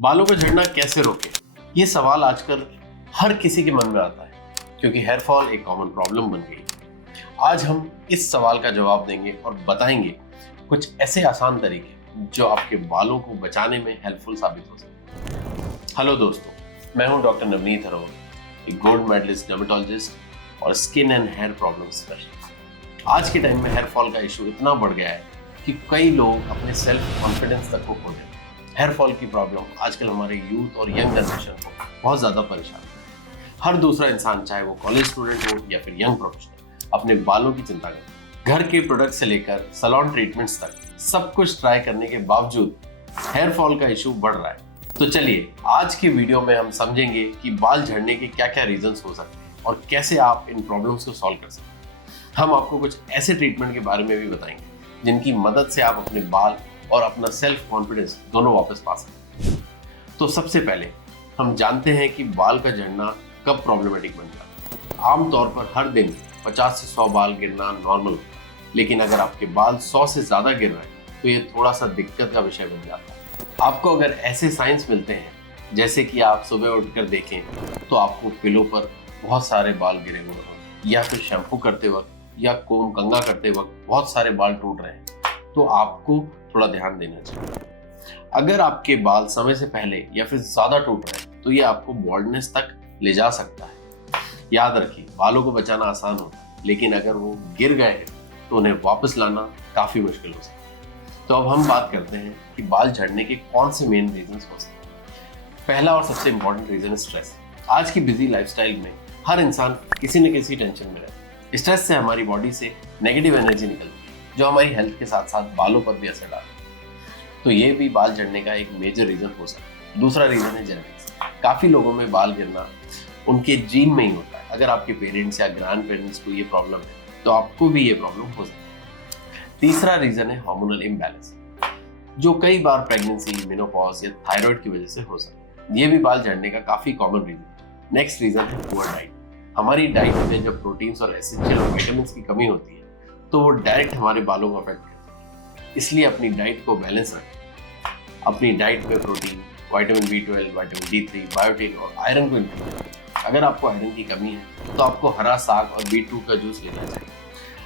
बालों को झड़ना कैसे रोकें? ये सवाल आजकल हर किसी के मन में आता है क्योंकि हेयर फॉल एक कॉमन प्रॉब्लम बन गई है। आज हम इस सवाल का जवाब देंगे और बताएंगे कुछ ऐसे आसान तरीके जो आपके बालों को बचाने में हेल्पफुल साबित हो सकते हैं। हेलो दोस्तों, मैं हूं डॉक्टर नवनीत हरोल, एक गोल्ड मेडलिस्ट डर्मेटोलॉजिस्ट और skin and hair problem specialist. आज के टाइम में हेयर फॉल का इशू इतना बढ़ गया है कि कई लोग अपने सेल्फ कॉन्फिडेंस तक को खो देते हैं। हेयर फॉल की प्रॉब्लम आजकल हमारे यूथ और यंग जनरेशन को बहुत ज़्यादा परेशान है। हर दूसरा इंसान, चाहे वो कॉलेज स्टूडेंट हो या फिर यंग प्रोफेशनल, अपने बालों की चिंता करता है। घर के प्रोडक्ट से लेकर सैलून ट्रीटमेंट्स तक सब कुछ ट्राई करने के बावजूद हेयर फॉल का इशू बढ़ रहा है। तो चलिए आज की वीडियो में हम समझेंगे कि बाल झड़ने के क्या क्या रीजंस हो सकते हैं और कैसे आप इन प्रॉब्लम्स को सॉल्व कर सकते हैं। हम आपको कुछ ऐसे ट्रीटमेंट के बारे में भी बताएंगे जिनकी मदद से आप अपने बाल और अपना सेल्फ कॉन्फिडेंस दोनों वापस पा सकते हैं। तो सबसे पहले हम जानते हैं कि बाल का झड़ना कब प्रॉब्लमेटिक बन जाता है। आमतौर पर हर दिन 50 से 100 बाल गिरना नॉर्मल होता है, लेकिन अगर आपके बाल 100 से ज़्यादा गिर रहे हैं तो ये थोड़ा सा दिक्कत का विषय बन जाता है। आपको अगर ऐसे साइंस मिलते हैं, जैसे कि आप सुबह उठकर देखें तो आपको पिलो पर बहुत सारे बाल गिरे हुए हों, या फिर शैम्पू करते वक्त या कोम कंघा करते वक्त बहुत सारे बाल टूट रहे हैं, तो आपको थोड़ा ध्यान देना चाहिए। अगर आपके बाल समय से पहले या फिर ज्यादा टूट रहे हैं तो ये आपको बॉल्डनेस तक ले जा सकता है। याद रखिए, बालों को बचाना आसान होता है, लेकिन अगर वो गिर गए हैं तो उन्हें वापस लाना काफी मुश्किल हो सकता है। तो अब हम बात करते हैं कि बाल झड़ने के कौन से मेन रीजंस हो सकते हैं। पहला और सबसे इंपॉर्टेंट रीजन है स्ट्रेस। आज की बिजी लाइफस्टाइल में हर इंसान किसी न किसी टेंशन में रहता है। स्ट्रेस से हमारी बॉडी से नेगेटिव एनर्जी निकलती है जो हमारी हेल्थ के साथ साथ बालों पर भी असर डालता है। तो ये भी बाल झड़ने का एक मेजर रीजन हो सकता है। दूसरा रीजन है जेनेटिक्स। काफी लोगों में बाल गिरना उनके जीन में ही होता है। अगर आपके पेरेंट्स या ग्रैंड पेरेंट्स को ये प्रॉब्लम है तो आपको भी ये प्रॉब्लम हो सकती है। तीसरा रीजन है हार्मोनल इम्बैलेंस, जो कई बार प्रेगनेंसी, मेनोपॉज या थायराइड की वजह से हो सकता है। ये भी बाल झड़ने का काफी कॉमन रीजन है। नेक्स्ट रीजन है पुअर डाइट। हमारी डाइट में जब प्रोटीन्स और एसेंशियल विटामिन की कमी होती है तो वो डायरेक्ट हमारे बालों को अफेक्ट करती है। इसलिए अपनी डाइट को बैलेंस रखें। अपनी डाइट में protein, vitamin B12, vitamin D3, biotin और आयरन को इंक्लूड करें। अगर आपको आयरन की कमी है तो आपको हरा साग और बीटरूट का जूस लेना चाहिए।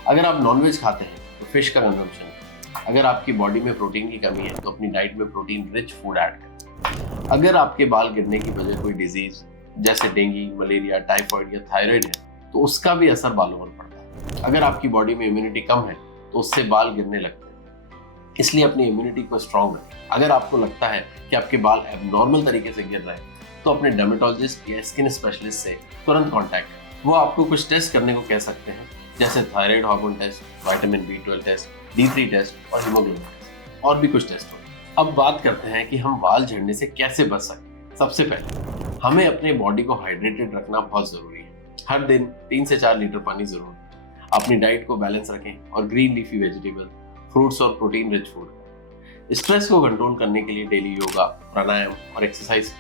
अगर आप नॉनवेज खाते हैं तो फिश का कंजम्पशन करें। अगर आपकी बॉडी में प्रोटीन की कमी है तो अपनी डाइट में प्रोटीन रिच फूड ऐड करें। अगर आपके बाल गिरने की वजह कोई डिजीज जैसे डेंगू, मलेरिया, टाइफॉइड या थायराइड है तो उसका भी असर बालों पर पड़ता है। अगर आपकी बॉडी में इम्यूनिटी कम है तो उससे बाल गिरने लगते हैं, इसलिए अपनी इम्यूनिटी को स्ट्रांग रखें। अगर आपको लगता है कि आपके बाल एबनॉर्मल तरीके से गिर रहे हैं तो अपने डर्मेटोलॉजिस्ट या स्किन स्पेशलिस्ट से तुरंत कॉन्टैक्ट करें। वो आपको कुछ टेस्ट करने को कह सकते हैं, जैसे thyroid hormone test, vitamin B12 test, D3 test और हीमोग्लोबिन टेस्ट, और भी कुछ टेस्ट होंगे। अब बात करते हैं कि हम बाल झड़ने से कैसे बच सकते हैं। सबसे पहले हमें अपने बॉडी को हाइड्रेटेड रखना बहुत जरूरी है। हर दिन 3 से 4 लीटर पानी जरूर। अपनी डाइट को बैलेंस रखें और ग्रीन लीफी वेजिटेबल, फ्रूट्स और प्रोटीन रिच फूड। स्ट्रेस को कंट्रोल करने के लिए डेली योगा, प्राणायाम और एक्सरसाइज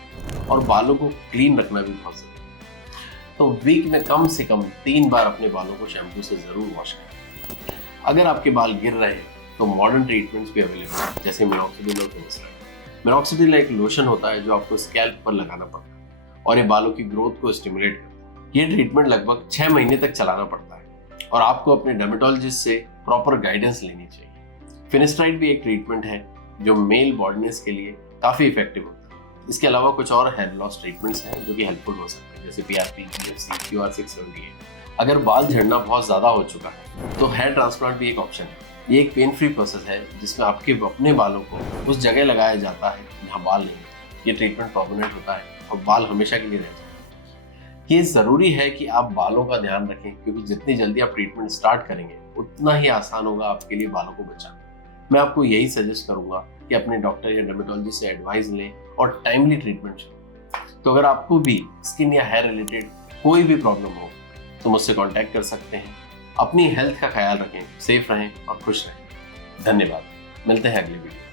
और बालों को क्लीन रखना भी बहुत जरूरी है। तो वीक में कम से कम 3 बार अपने बालों को शैम्पू से जरूर वॉश करें। अगर आपके बाल गिर रहे हैं तो मॉडर्न ट्रीटमेंट्स भी अवेलेबल हैं, जैसे मिनॉक्सिडिल और फिनिस्टाइड। मिनॉक्सिडिल एक लोशन होता है जो आपको स्कैल्प पर लगाना पड़ता है और ये बालों की ग्रोथ को स्टिमुलेट करता है। ये ट्रीटमेंट लगभग 6 महीने तक चलाना पड़ता है और आपको अपने डर्मेटोलॉजिस्ट से प्रॉपर गाइडेंस लेनी चाहिए। फिनिस्टाइड भी एक ट्रीटमेंट है जो मेल बॉडनेस के लिए काफी इफेक्टिव होता है। इसके अलावा कुछ और हेयर लॉस ट्रीटमेंट्स हैं जो कि हेल्पफुल हो सकते हैं, जैसे PRP, PFC, QR678। अगर बाल झड़ना बहुत ज्यादा हो चुका है तो हेयर ट्रांसप्लांट भी एक ऑप्शन है। ये एक पेन फ्री प्रोसेस है जिसमें आपके अपने बालों को उस जगह लगाया जाता है जहाँ बाल नहीं होते। ये ट्रीटमेंट परमानेंट होता है और बाल हमेशा के लिए रहते हैं। ये जरूरी है कि आप बालों का ध्यान रखें, क्योंकि जितनी जल्दी आप ट्रीटमेंट स्टार्ट करेंगे उतना ही आसान होगा आपके लिए बालों को बचाना। मैं आपको यही सजेस्ट करूंगा कि अपने डॉक्टर या डर्मेटोलॉजिस्ट से एडवाइस लें और टाइमली ट्रीटमेंट चुनें। तो अगर आपको भी स्किन या हेयर रिलेटेड कोई भी प्रॉब्लम हो तो मुझसे कॉन्टैक्ट कर सकते हैं। अपनी हेल्थ का ख्याल रखें, सेफ रहें और खुश रहें। धन्यवाद। मिलते हैं अगले वीडियो।